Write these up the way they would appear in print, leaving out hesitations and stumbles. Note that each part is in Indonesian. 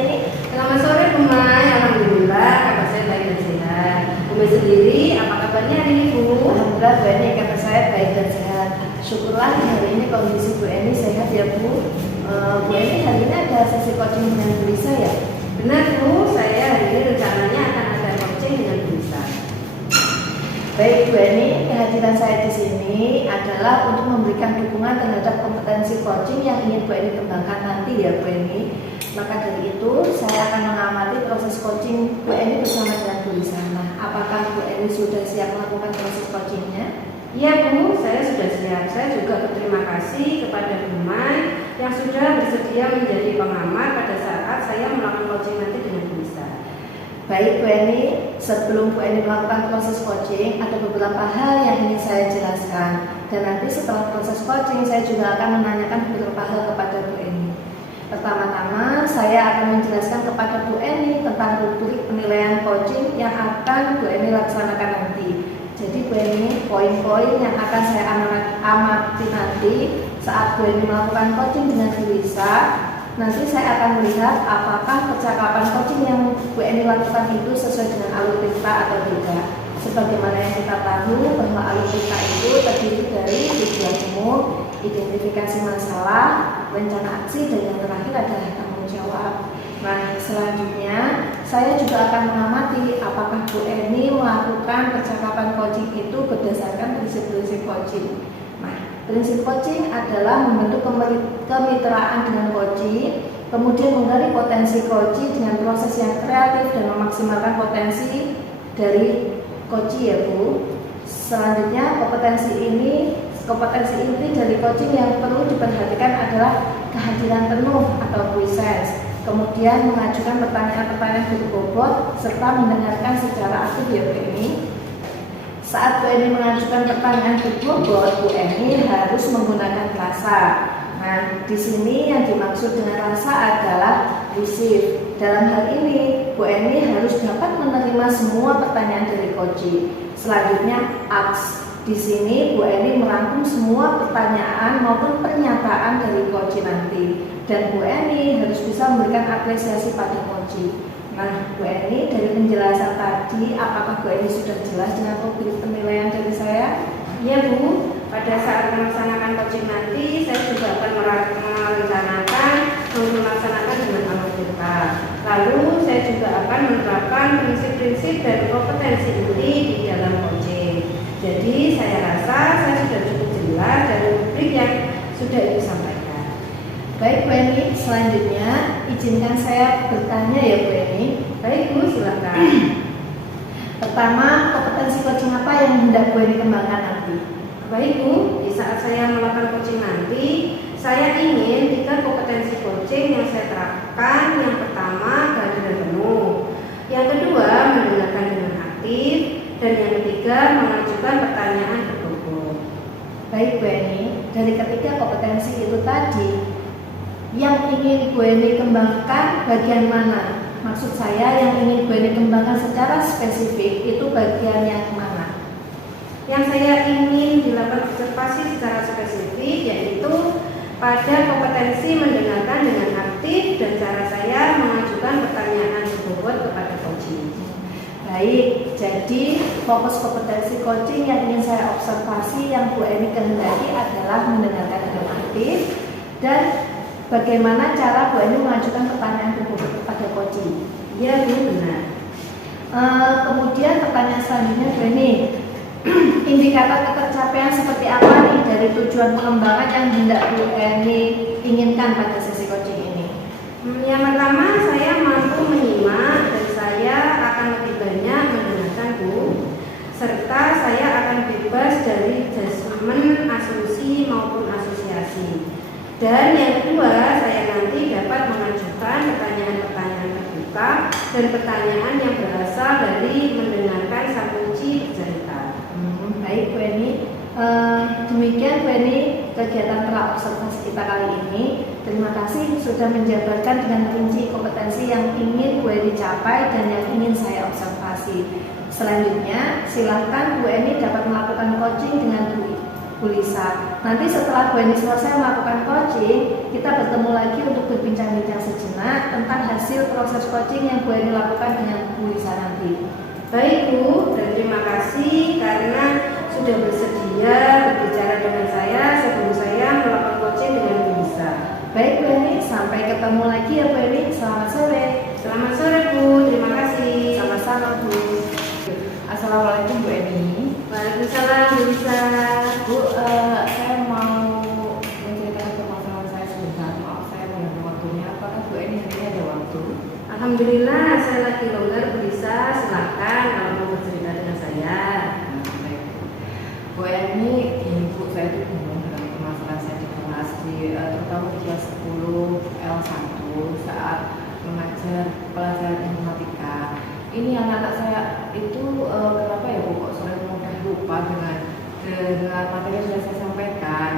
ini? Selamat sore Bu Mai, alhamdulillah kabar saya baik dan sehat. Bu Mai sendiri, apa kabarnya hari ini Bu? Alhamdulillah Bu Eni, kabar saya baik dan sehat. Syukurlah hari ini kondisi Bu Eni sehat ya Bu. Bu Eni hari ini ada sesi coaching dengan Bu Lisa ya? Benar Bu, saya hari ini rencananya akan ada coaching dengan Bu Lisa. Baik Bu Eni, kehadiran saya di sini adalah untuk memberikan dukungan terhadap kompetensi coaching yang ingin Bu Eni kembangkan nanti ya Bu Eni. Maka dari itu saya akan mengamati proses coaching Bu Eni bersama dengan Bu Lisa. Nah, apakah Bu Eni sudah siap melakukan proses coachingnya? Iya Bu, saya sudah siap. Saya juga berterima kasih kepada Bu Mai yang sudah bersedia menjadi pengamat pada saat saya melakukan coaching nanti dengan Bu Lisa. Baik Bu Eni, sebelum Bu Eni melakukan proses coaching, ada beberapa hal yang ingin saya jelaskan. Dan nanti setelah proses coaching, saya juga akan menanyakan beberapa hal kepada Bu Eni. Pertama-tama, saya akan menjelaskan kepada Bu Eni tentang rubrik penilaian coaching yang akan Bu Eni laksanakan nanti. Jadi Bu Eni, poin-poin yang akan saya amati nanti saat Bu Eni melakukan coaching dengan Bu Lisa, nanti saya akan melihat apakah percakapan coaching yang Bu Eni lakukan itu sesuai dengan alur cerita atau tidak. Sebagaimana yang kita tahu bahwa alur cerita itu terdiri dari tujuan umum, identifikasi masalah, rencana aksi, dan yang terakhir adalah tanggung jawab. Nah, selanjutnya saya juga akan mengamati apakah Bu Eni melakukan percakapan coaching itu berdasarkan prinsip-prinsip coaching. Nah, prinsip coaching adalah membentuk kemitraan dengan coaching, kemudian menggali potensi coaching dengan proses yang kreatif dan memaksimalkan potensi dari coaching ya Bu. Selanjutnya kompetensi inti dari coaching yang perlu diperhatikan adalah kehadiran penuh atau presence. Kemudian mengajukan pertanyaan-pertanyaan berbobot serta mendengarkan secara aktif ya Bu Eni. Saat Bu Eni mengajukan pertanyaan berbobot, Bu Eni harus menggunakan rasa. Nah, di sini yang dimaksud dengan rasa adalah receive. Dalam hal ini, Bu Eni harus dapat menerima semua pertanyaan dari coaching. Selanjutnya, ask. Di sini Bu Eni merangkum semua pertanyaan maupun pernyataan dari coaching nanti. Dan Bu Eni harus bisa memberikan apresiasi pada coaching. Nah, Bu Eni, dari penjelasan tadi, apakah Bu Eni sudah jelas dengan rubrik penilaian dari saya? Iya Bu, pada saat melaksanakan coaching nanti saya juga akan merencanakan melaksanakan dengan alur cerita. Lalu saya juga akan menerapkan prinsip-prinsip dan kompetensi inti di dalam coaching. Jadi saya rasa saya sudah cukup jelas dari rubrik yang sudah Ibu sampaikan. Baik Bu Eni, selanjutnya izinkan saya bertanya ya Bu Eni. Baik Bu, silakan. Pertama, kompetensi coaching apa yang hendak Bu Eni kembangkan nanti? Baik Bu, di saat saya melakukan coaching nanti, saya ingin 3 kompetensi coaching yang saya terapkan. Yang pertama, kehadiran penuh. Yang kedua, mendengarkan dengan aktif. Dan yang ketiga, mengajukan pertanyaan berbobot. Baik Bu Eni, dari ketiga kompetensi itu tadi, yang ingin Bu Eni kembangkan bagian mana? Maksud saya yang ingin Bu Eni kembangkan secara spesifik itu bagian yang mana? Yang saya ingin dilakukan observasi secara spesifik yaitu pada kompetensi mendengarkan dengan aktif dan cara saya mengajukan pertanyaan berbobot kepada coaching. Baik, jadi fokus kompetensi coaching yang ingin saya observasi yang Bu Eni kehendaki adalah mendengarkan dengan aktif dan bagaimana cara Bu Eni mengajukan pertanyaan berbobot kepada coaching. Ya Bu, benar. Kemudian pertanyaan selanjutnya Bu Eni, indikator ketercapaian seperti apa nih dari tujuan pengembangan yang hendak Bu Eni inginkan pada sesi coaching ini? Yang pertama, saya mampu menyimak dan saya akan lebih banyak mendengarkan Bu, serta saya akan bebas dari judgement, asumsi maupun asosiasi. Dan yang kedua, saya nanti dapat mengajukan pertanyaan-pertanyaan terbuka dan pertanyaan yang berasal dari mendengarkan sang kunci bercerita. Baik Bu Eni, demikian Bu Eni kegiatan praobservasi kita kali ini. Terima kasih sudah menjabarkan dengan rinci kompetensi yang ingin Bu Eni capai dan yang ingin saya observasi. Selanjutnya, silakan Bu Eni dapat melakukan coaching dengan Bu Lisa. Nanti setelah Bu Eni selesai melakukan coaching, kita bertemu lagi untuk berbincang-bincang sejenak tentang hasil hasil proses coaching yang Bu Eni lakukan dengan Bu Lisa nanti. Baik Bu, dan terima kasih karena sudah bersedia berbicara dengan saya sebelum saya melakukan coaching dengan Bu Lisa. Baik Bu Eni, sampai ketemu lagi ya Bu Eni. Selamat sore. Selamat sore Bu, terima kasih. Sama-sama Bu. Assalamualaikum Bu Eni. Waalaikumsalam Bu Lisa. Bu, saya mau menceritakan permasalahan saya sebentar. Maaf saya mengambil waktunya. Apakah Bu Eni hari ini ada waktu? Alhamdulillah saya lagi longgar Bu Lisa, silakan kalau mau bercerita dengan saya. Baik. Bu Eni, ini Bu, saya itu bingung dengan permasalahan saya di kelas terutama di kelas 10 L1 saat mengajar pelajaran informatika. Ini anak-anak saya itu kenapa ya Bu kok sering mudah lupa dengan materi yang sudah saya sampaikan.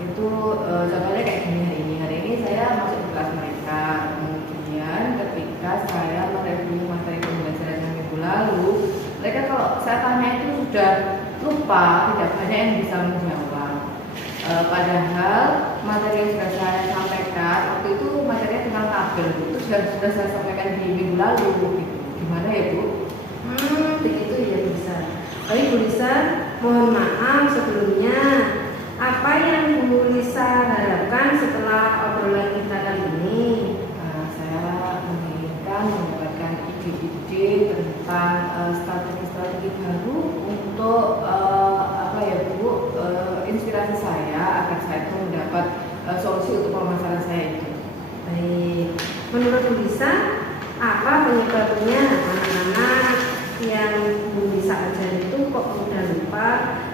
Itu contohnya kayak gini hari ini saya masuk di kelas mereka. Kemudian ketika saya mereview materi pembelajaran yang minggu lalu, mereka kalau saya tanya itu sudah lupa, tidak banyak yang bisa menjawab. Padahal materi yang sudah saya sampaikan waktu itu materinya tentang tabel, itu sudah saya sampaikan di minggu lalu. Gitu. Gimana ya Bu? Begitu ya Bu Lisa. Baik Bu Lisa, mohon maaf sebelumnya. Apa yang Bu Lisa harapkan setelah obrolan kita kali ini? Saya menginginkan mendapatkan ide-ide tentang strategi-strategi baru untuk apa ya Bu, inspirasi saya agar saya itu mendapat solusi untuk permasalahan saya itu. Baik, menurut Bu Lisa, apa penyebabnya anak-anak yang Bu Lisa ajar itu kok mudah lupa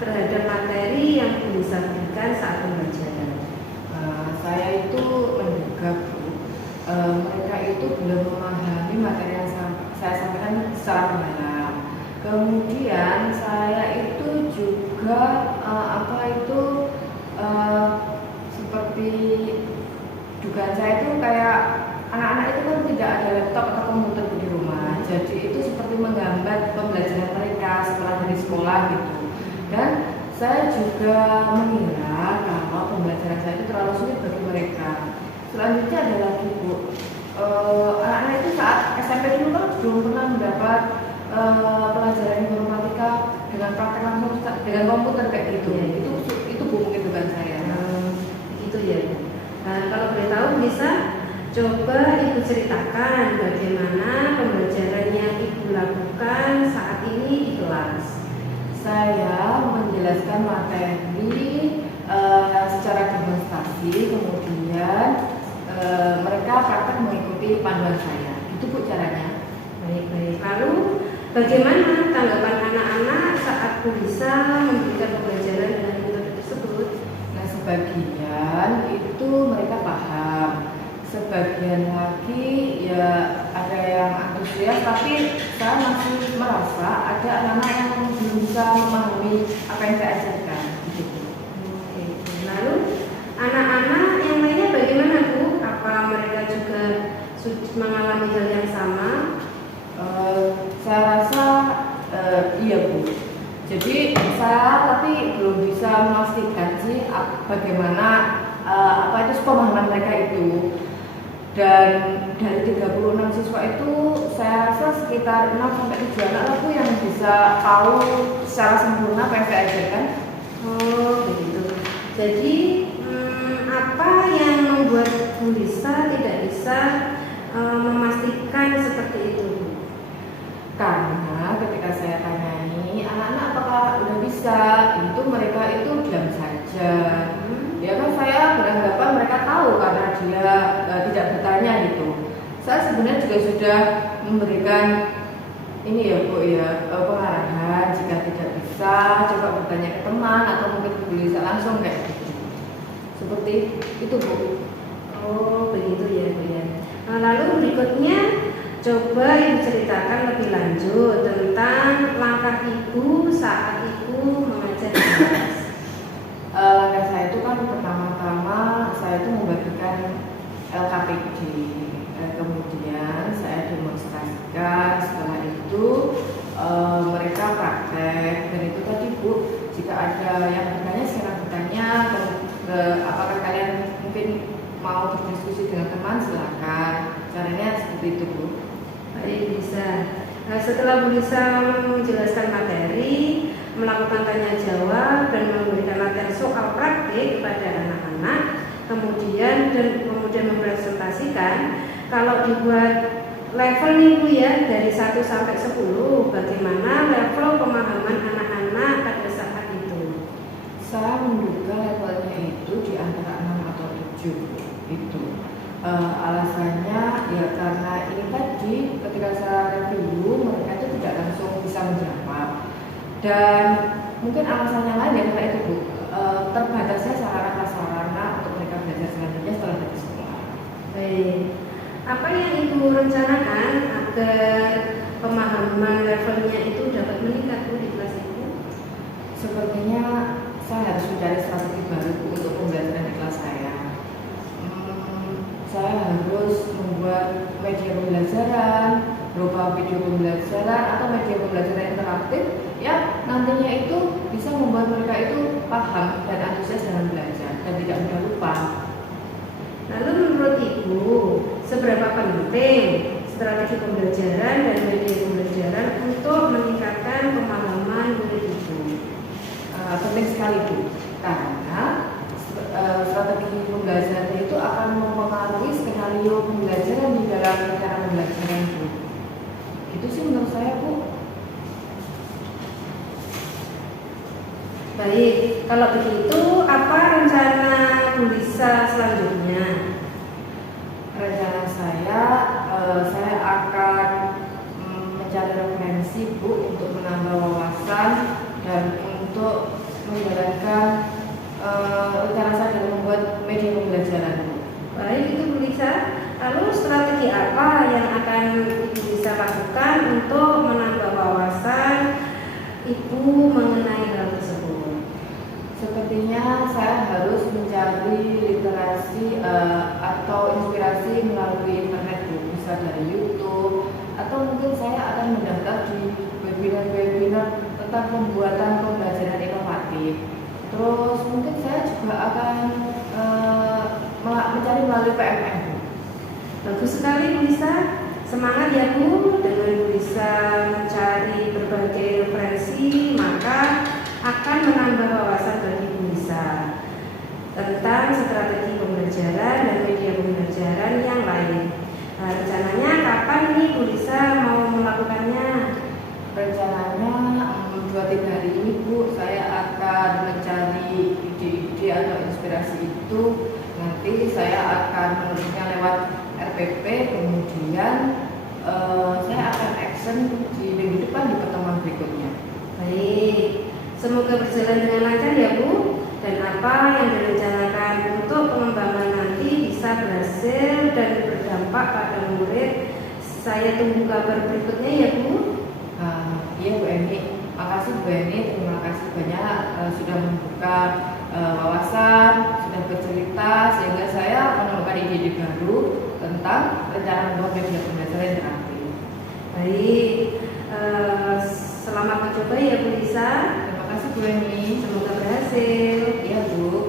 terhadap materi yang Bu Lisa berikan saat pembelajaran? Saya itu menduga Bu, mereka itu belum memahami materi yang saya sampaikan secara mendalam. Kemudian saya itu juga seperti dugaan saya itu kayak anak-anak itu kan tidak ada laptop atau komputer di rumah, jadi itu seperti menghambat pembelajaran mereka setelah dari sekolah gitu. Dan saya juga mengira kalau pembelajaran saya itu terlalu sulit bagi mereka. Selanjutnya ada lagi Bu, anak-anak itu saat SMP dulu kan belum pernah mendapat pelajaran informatika dengan praktek langsung dengan komputer kayak gitu. Ya. Itu Bu mungkin dugaan saya. Gitu ya Bu. Kalau boleh tahu bisa coba Ibu ceritakan bagaimana pembelajaran yang Ibu lakukan saat ini di kelas. Saya menjelaskan materi secara demonstrasi, kemudian mereka praktek mengikuti panduan saya. Itu Bu caranya. Baik. Lalu bagaimana tanggapan anak-anak saat Bu Lisa memberikan pembelajaran dengan metode tersebut? Nah, sebagian itu mereka paham, sebagian lagi ya ada yang antusias, tapi saya masih merasa ada anak-anak yang belum bisa memahami apa yang saya ajarkan. Gitu. Oke. Lalu anak-anak yang lainnya bagaimana Bu? Apa mereka juga mengalami hal yang sama? Saya rasa iya Bu. Jadi saya tapi belum bisa memastikan sih bagaimana itu pemahaman mereka itu. Dan dari 36 siswa itu saya rasa sekitar 6-7 anak lah Bu yang bisa tahu secara sempurna apa yang saya ajarkan. Oh begitu. Jadi apa yang membuat Bu Lisa tidak bisa memastikan seperti itu? Karena ketika saya tanyai anak-anak apakah udah bisa, itu mereka itu diam saja. Ya kan saya beranggapan mereka tahu karena dia tidak bertanya gitu. Saya sebenarnya juga sudah memberikan ini ya Bu ya, pengarahan jika tidak bisa coba bertanya ke teman atau mungkin bisa langsung kayak gitu. Seperti itu Bu. Oh begitu ya Bu ya. Nah, lalu berikutnya coba Ibu ceritakan lebih lanjut tentang langkah Ibu saat Ibu mengajar di kelas. Langkah saya itu kan pertama-tama saya itu membagikan LKPD, kemudian saya demonstrasikan, setelah itu mereka praktek. Dan itu tadi Bu, jika ada yang bertanya silahkan bertanya, apakah kalian mungkin mau berdiskusi dengan teman, silakan. Caranya seperti begitu Bu. Baik, bisa. Nah, setelah Bu Lisa menjelaskan materi, melakukan tanya jawab dan memberikan latihan soal praktik kepada anak-anak, kemudian mempresentasikan, kalau dibuat level nih Bu ya, dari 1 sampai 10, bagaimana level pemahaman anak-anak pada saat itu? Saya menduga levelnya itu di antara 6 atau 7 itu. Alasannya ya karena ini tadi ketika saya review mereka itu tidak langsung bisa menjawab, dan mungkin alasannya lain ya karena itu Bu, terbatasnya sarana-prasarana untuk mereka belajar selanjutnya setelah dari sekolah. Baik, apa yang Ibu rencanakan agar pemahaman levelnya itu dapat meningkat Bu di kelas itu? Sepertinya saya harus mencari strategi baru Bu untuk pembelajaran di kelas saya. Saya harus membuat media pembelajaran berupa video pembelajaran atau media pembelajaran interaktif yang nantinya itu bisa membuat mereka itu paham dan antusias dalam belajar dan tidak mudah lupa. Lalu menurut Ibu, seberapa penting strategi pembelajaran dan media pembelajaran untuk meningkatkan pemahaman murid itu? Penting sekali Bu, karena strategi pembelajaran itu akan mempengaruhi skenario pembelajaran di dalam cara pembelajaran Bu. Itu sih menurut saya Bu. Baik, kalau begitu apa rencana Bu Lisa selanjutnya? Rencana saya akan mencari referensi Bu untuk menambah wawasan dan untuk menjalankan rencana saya dalam membuat media pembelajaran. Baik, itu Bu Lisa. Lalu strategi apa yang akan Ibu bisa lakukan untuk menambah wawasan Ibu mengenai hal tersebut? Sepertinya saya harus mencari literasi atau inspirasi melalui internet Bu, bisa dari YouTube, atau mungkin saya akan mendaftar di webinar-webinar tentang pembuatan pembelajaran inovatif. Terus mungkin saya juga akan mencari melalui PMM. Bagus sekali Bu Lisa. Semangat ya Bu. Dengan Bu Lisa mencari berbagai referensi, maka akan menambah wawasan bagi Bu Lisa tentang strategi pembelajaran dan media pembelajaran yang lain. Nah, rencananya kapan nih Bu Lisa mau melakukannya? Rencananya 2-3 hari ini Bu, saya akan mencari ide-ide atau inspirasi itu. Nanti saya akan menulisnya lewat RPP, kemudian saya akan action di minggu depan di pertemuan berikutnya. Baik, semoga berjalan dengan lancar ya Bu. Dan apa yang direncanakan untuk pengembangan nanti bisa berhasil dan berdampak pada murid. Saya tunggu kabar berikutnya ya Bu. Iya Bu Eni, makasih Bu Eni, terima kasih banyak sudah membuka wawasan, sudah bercerita sehingga saya menemukan ide-ide baru tentang rencana membuat media pembelajaran interaktif. Baik, selamat mencoba ya Bu Lisa. Terima kasih Bu Eni, Semoga berhasil. iya Bu.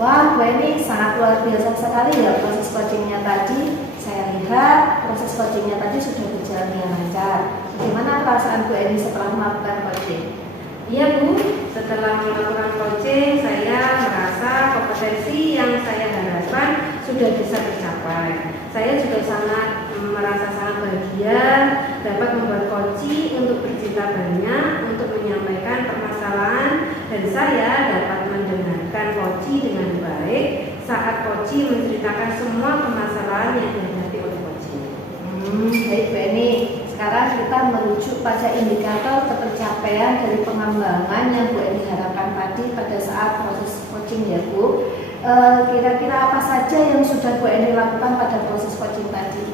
Wah, Bu Eni sangat luar biasa sekali ya proses coachingnya tadi. Saya lihat proses coachingnya tadi sudah berjalan dengan lancar. Bagaimana perasaan Bu Eni setelah melakukan coaching? Iya Bu, setelah melakukan coaching saya merasa kompetensi yang saya harapkan sudah bisa tercapai. Saya juga merasa sangat bahagia dapat membuat coaching untuk bercerita banyak, untuk menyampaikan permasalahan, dan saya dapat mendengarkan coaching dengan baik saat coaching menceritakan semua permasalahan yang dihadapi oleh coaching. Baik Bu Eni. Sekarang kita merujuk pada indikator ketercapaian dari pengembangan yang Bu Eni harapkan tadi pada saat proses coaching ya Bu. Kira-kira apa saja yang sudah Bu Eni lakukan pada proses coaching tadi?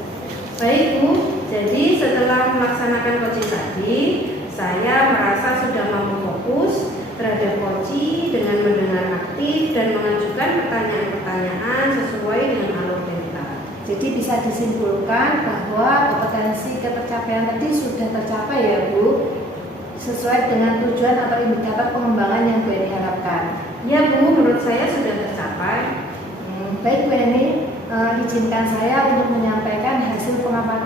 Baik Bu, jadi setelah melaksanakan coaching tadi, saya merasa sudah mampu fokus terhadap coaching dengan mendengar aktif dan mengajukan pertanyaan-pertanyaan sesuai dengan alur cerita. Jadi bisa disimpulkan bahwa kompetensi ketercapaian tadi sudah tercapai ya Bu, sesuai dengan tujuan atau indikator pengembangan yang Bu Eni harapkan. Ya Bu, menurut saya sudah tercapai. Baik Bu Eni, izinkan saya untuk menyampaikan hasil pengamatan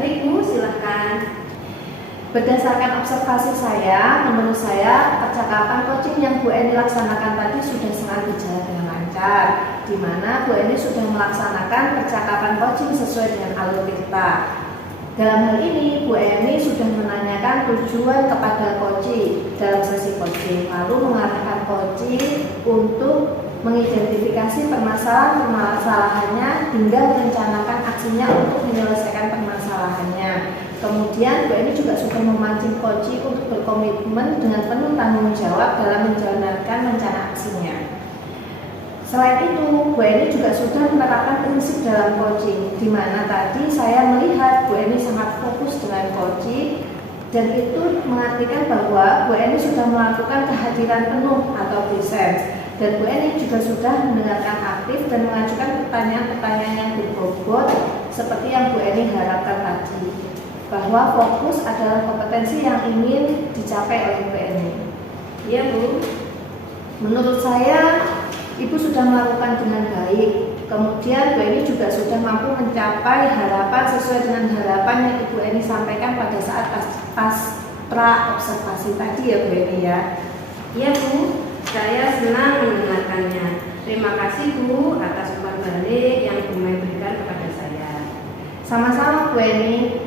Baik Bu, silahkan. Berdasarkan observasi saya, menurut saya percakapan coaching yang Bu Eni laksanakan tadi sudah sangat berjalan dengan lancar, di mana Bu Eni sudah melaksanakan percakapan coaching sesuai dengan alur kita. Dalam hal ini, Bu Eni sudah menanyakan tujuan kepada coaching dalam sesi coaching, lalu mengarahkan coaching untuk mengidentifikasi permasalahan-permasalahannya hingga merencanakan aksinya untuk menyelesaikan permasalahannya. Kemudian Bu Eni juga sudah memancing coaching untuk berkomitmen dengan penuh tanggung jawab dalam menjalankan rencana aksinya. Selain itu, Bu Eni juga sudah menerapkan prinsip dalam coaching, di mana tadi saya melihat Bu Eni sangat fokus dengan coaching, dan itu mengartikan bahwa Bu Eni sudah melakukan kehadiran penuh atau presence, dan Bu Eni juga sudah mendengarkan aktif dan mengajukan pertanyaan-pertanyaan yang berbobot seperti yang Bu Eni harapkan tadi, bahwa fokus adalah kompetensi yang ingin dicapai oleh Bu Eni. Iya Bu. Menurut saya, Ibu sudah melakukan dengan baik. Kemudian Bu Eni juga sudah mampu mencapai harapan sesuai dengan harapan yang Ibu Eni sampaikan pada saat pas pra observasi tadi ya Bu Eni ya. Iya Bu, saya senang mendengarkannya. Terima kasih Bu atas umpan balik yang Bu Mai berikan kepada saya. Sama-sama Bu Eni.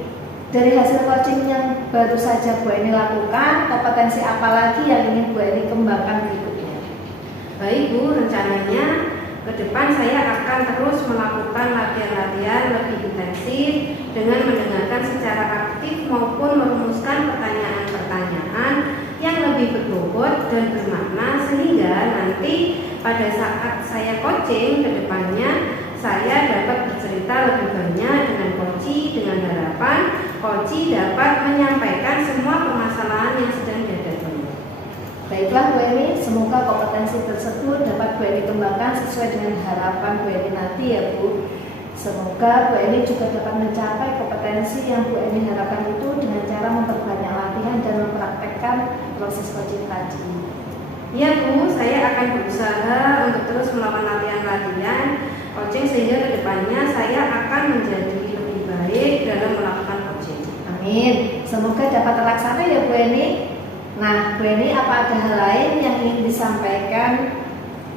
Dari hasil coaching yang baru saja Bu Eni lakukan, kompetensi apa lagi yang ingin Bu Eni kembangkan berikutnya? Baik Bu, rencananya ke depan saya akan terus melakukan latihan-latihan lebih intensif dengan mendengarkan secara aktif maupun merumuskan pertanyaan-pertanyaan yang lebih berbobot dan bermakna, sehingga nanti pada saat saya coaching ke depannya saya dapat bercerita lebih banyak dengan coach dengan harapan coach dapat menyampaikan semua permasalahan yang sedang dihadapinya. Baiklah Bu Eni, semoga kompetensi tersebut dapat Bu Eni kembangkan sesuai dengan harapan Bu Eni nanti ya Bu. Semoga Bu Eni juga dapat mencapai kompetensi yang Bu Eni harapkan itu dengan cara memperbanyak latihan dan mempraktekkan proses coaching tadi. Ya Bu, saya akan berusaha untuk terus melakukan latihan-latihan coaching sehingga kedepannya saya akan menjadi lebih baik dalam melakukan coaching. Amin. Semoga dapat terlaksana ya Bu Eni. Nah, Bu Eni, apa ada hal lain yang ingin disampaikan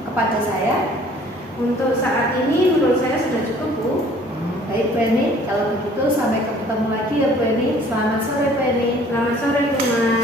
kepada saya? Untuk saat ini menurut saya sudah cukup Bu. Baik Bu Eni, kalau begitu sampai ketemu lagi ya Bu Eni. Selamat sore Bu Eni. Selamat sore Bu Mai.